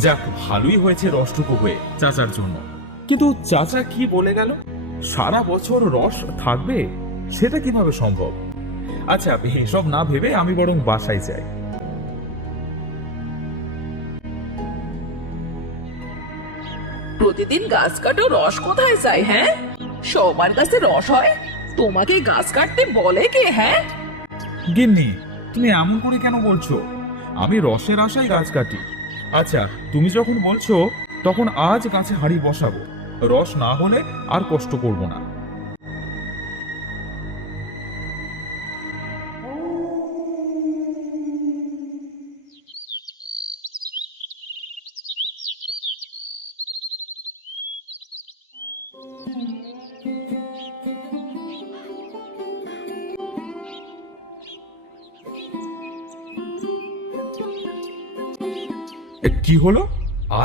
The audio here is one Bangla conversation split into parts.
যাক ভালোই হয়েছে রসটুকু হয়ে চাচার জন্য। কিন্তু চাচা কি বলে গেল? সারা বছর রস থাকবে? সেটা কীভাবে সম্ভব? আচ্ছা এসব না ভেবে আমি বরং বাসায় যাই। প্রতিদিন গাছ কাটো রস কোথায় যায় হ্যাঁ? সবার কাছে রস হয়? তোমাকে গাছ কাটতে বলে কে হ্যাঁ? গিন্নি তুমি এমন করে কেন বলছো? আমি রসের আশায় গাছ কাটি। আচ্ছা তুমি যখন বলছো, তখন আজ গাছে হাড়ি বসাবো। রস না হলে আর কষ্ট করব না। এ, কি হলো?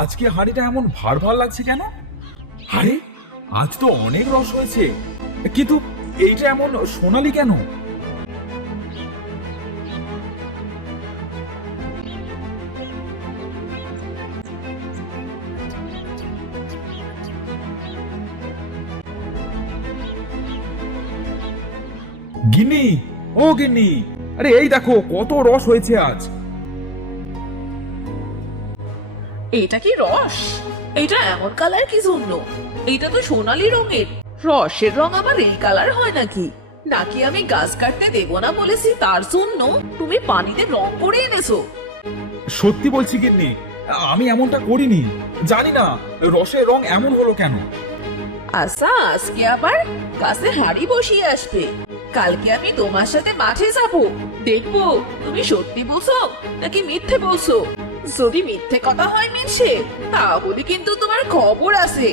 আজকে হাড়িটা এমন ভার ভার লাগছে কেন? আরে আজ তো অনেক রস হয়েছে। কিন্তু এইটা এমন সোনালি কেন? গিন্নি ও গিন্নি আরে এই দেখো কত রস হয়েছে আজ। এটা কি রস? এটা এমন কালার কি জন্য? এটা তো সোনালী রঙের। রসের রং আবার এই কালার হয় নাকি? নাকি আমি গাছ কাটতে দেব না বলেছি তার জন্য? তুমি পানিতে রং করে এনেছো। সত্যি বলছি গিন্নি আমি এমনটা করিনি। জানি না রসের রং এমন হলো কেন। আচ্ছা আজকে আবার গাছে হাড়ি বসিয়ে আসবে। কালকে আমি তোমার সাথে মাঠে যাব। দেখব তুমি সত্যি বলছো নাকি মিথ্যে বলছো? যদি মিথ্যে কথা হয় মিনসে, তাহলে কিন্তু তোমার খবর আছে।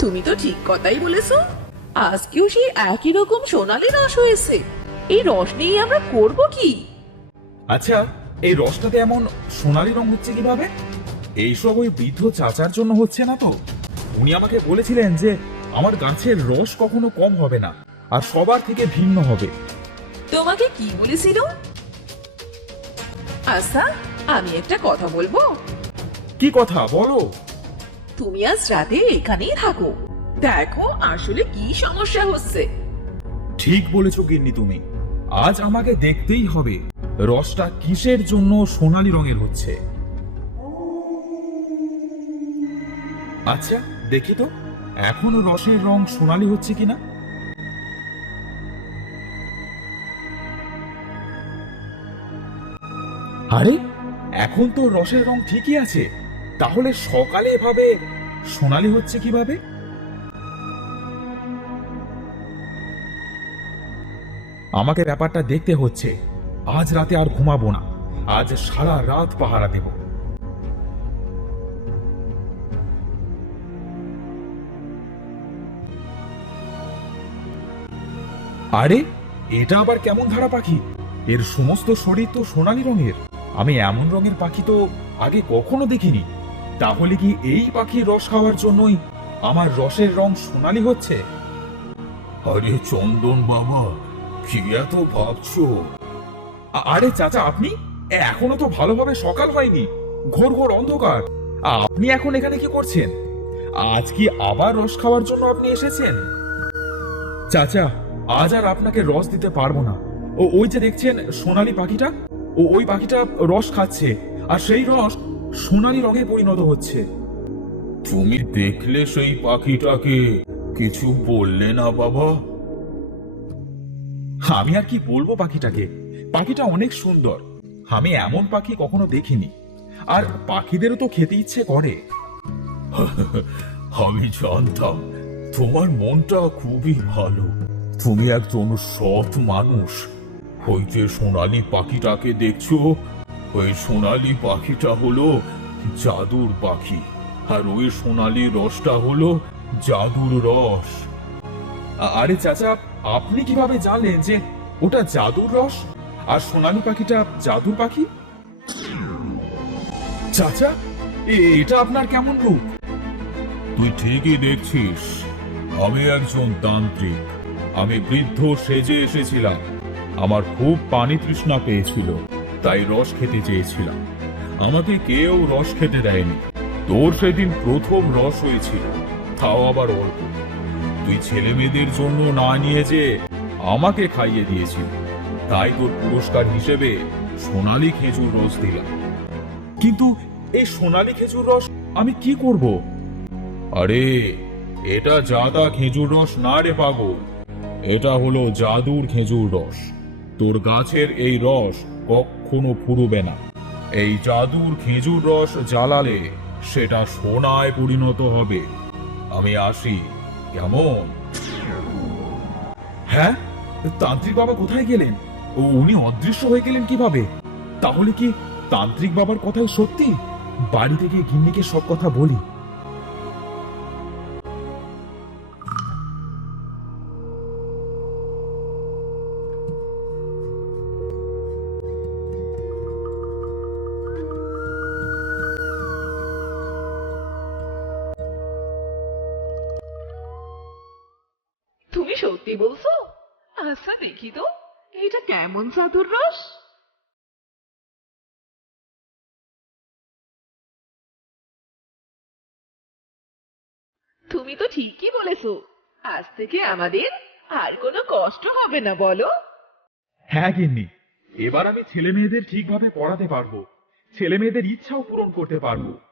তুমি তো ঠিক কথাই বলেছ। আজকেও সেই একই রকম সোনালি রস হয়েছে। এই রস নিয়ে আমরা করব কি? আচ্ছা এই রসটাতে এমন সোনালি রং হচ্ছে কীভাবে? এইসব ওই বৃদ্ধ চাচার জন্য হচ্ছে না তো? উনি আমাকে বলেছিলেন যে আমার গাছের রস কখনো কম হবে না আর সবার থেকে ভিন্ন হবে। তোমাকে কি বলেছিল? আচ্ছা আমি একটা কথা বলব। কি কথা বলো। তুমি আজ রাতে এখানেই থাকো। দেখো আসলে কি সমস্যা হচ্ছে। ঠিক বলেছ গিন্নি তুমি। আজ আমাকে দেখতেই হবে। রসটা কিসের জন্য সোনালি রঙের হচ্ছে? আচ্ছা দেখি তো। এখনও রসের রং সোনালি হচ্ছে কিনা? আরে, এখন তো রসের রং ঠিকই আছে। তাহলে সকালে এভাবে সোনালি হচ্ছে কীভাবে? আমাকে ব্যাপারটা দেখতে হচ্ছে। আজ রাতে আর ঘুমাবো না। আজ সারা রাত পাহারা দেব। আরে, এটা আবার কেমন ধারা পাখি? এর সমস্ত শরীর তো সোনালী রঙের। আমি এমন রঙের পাখি তো আগে কখনো দেখিনি। তাহলে কি এই পাখির রস খাওয়ার জন্যই আমার রসের রং সোনালি হচ্ছে? আরে চন্দন বাবা, কি এত ভাবছ? আরে চাচা, আপনি? এখনও তো ভালোভাবে সকাল হয়নি। ঘোর ঘোর অন্ধকার। আপনি এখন এখানে কি করছেন? আজ কি আবার রস খাওয়ার জন্য আপনি এসেছেন? চাচা আজ আর আপনাকে রস দিতে পারব না। ও ওই যে দেখছেন সোনালী পাখিটা, ও ওই পাখিটা রস খাচ্ছে, আর সেই রস সোনালী রঙে পরিণত হচ্ছে। তুমি দেখলে সেই পাখিটাকে, কিছু বললে না বাবা। আমি আর কি বলব পাখিটাকে? পাখিটা অনেক সুন্দর। আমি এমন পাখি কখনো দেখিনি। আর পাখিদেরও তো খেতে ইচ্ছে করে। আমি জানতাম তোমার মনটা খুবই ভালো। তুমি একজন সৎ মানুষ। ওই যে সোনালী পাখিটাকে দেখছ? ওই সোনালী পাখিটা হলো জাদুর পাখি। আর ওই সোনালী রসটা হলো জাদুর রস। আরে চাচা, আপনি কীভাবে জানলেন যে ওটা জাদুর রস? আর সোনালী পাখিটা জাদুর পাখি? চাচা এটা আপনার কেমন রূপ? তুই ঠিকই দেখছিস। আমি একজন তান্ত্রিক। আমি বৃদ্ধ সেজে এসেছিলাম। আমার খুব পানি তৃষ্ণা পেয়েছিল, তাই রস খেতে চেয়েছিলাম। আমাকে কেউ রস খেতে দেয়নি। তোর সেদিন প্রথম রস হয়েছিল, তাও আবার অল্প। তুই ছেলে মেয়েদের জন্য না নিয়ে যে আমাকে খাইয়ে দিয়েছিল, তাই তোর পুরস্কার হিসেবে সোনালি খেজুর রস দিলাম। কিন্তু এই সোনালি খেজুর রস আমি কি করব? আরে, এটা যা জাদা খেজুর রস না রে পাগল। এটা হলো জাদুর খেজুর রস। তোর গাছের এই রস কখনো ফুরবে না। এই জাদুর খেজুর রস জ্বালালে সেটা সোনায় পরিণত হবে। আমি আসি, কেমন? হ্যাঁ? তান্ত্রিক বাবা কোথায় গেলেন? ও, উনি অদৃশ্য হয়ে গেলেন কীভাবে? তাহলে কি তান্ত্রিক বাবার কথাই সত্যি? বাড়ি থেকে গিন্নিকে সব কথা বলি। সত্যি বলছো? আচ্ছা দেখি তো। এটা কেমন জাদুর রস? তুমি তো ঠিকই বলেছ। আজ থেকে আমাদের আর কোনো কষ্ট হবে না, বলো। হ্যাঁ গিন্নি। এবার আমি ছেলে মেয়েদের ঠিকভাবে পড়াতে পারব। ছেলে মেয়েদের ইচ্ছাও পূরণ করতে পারব।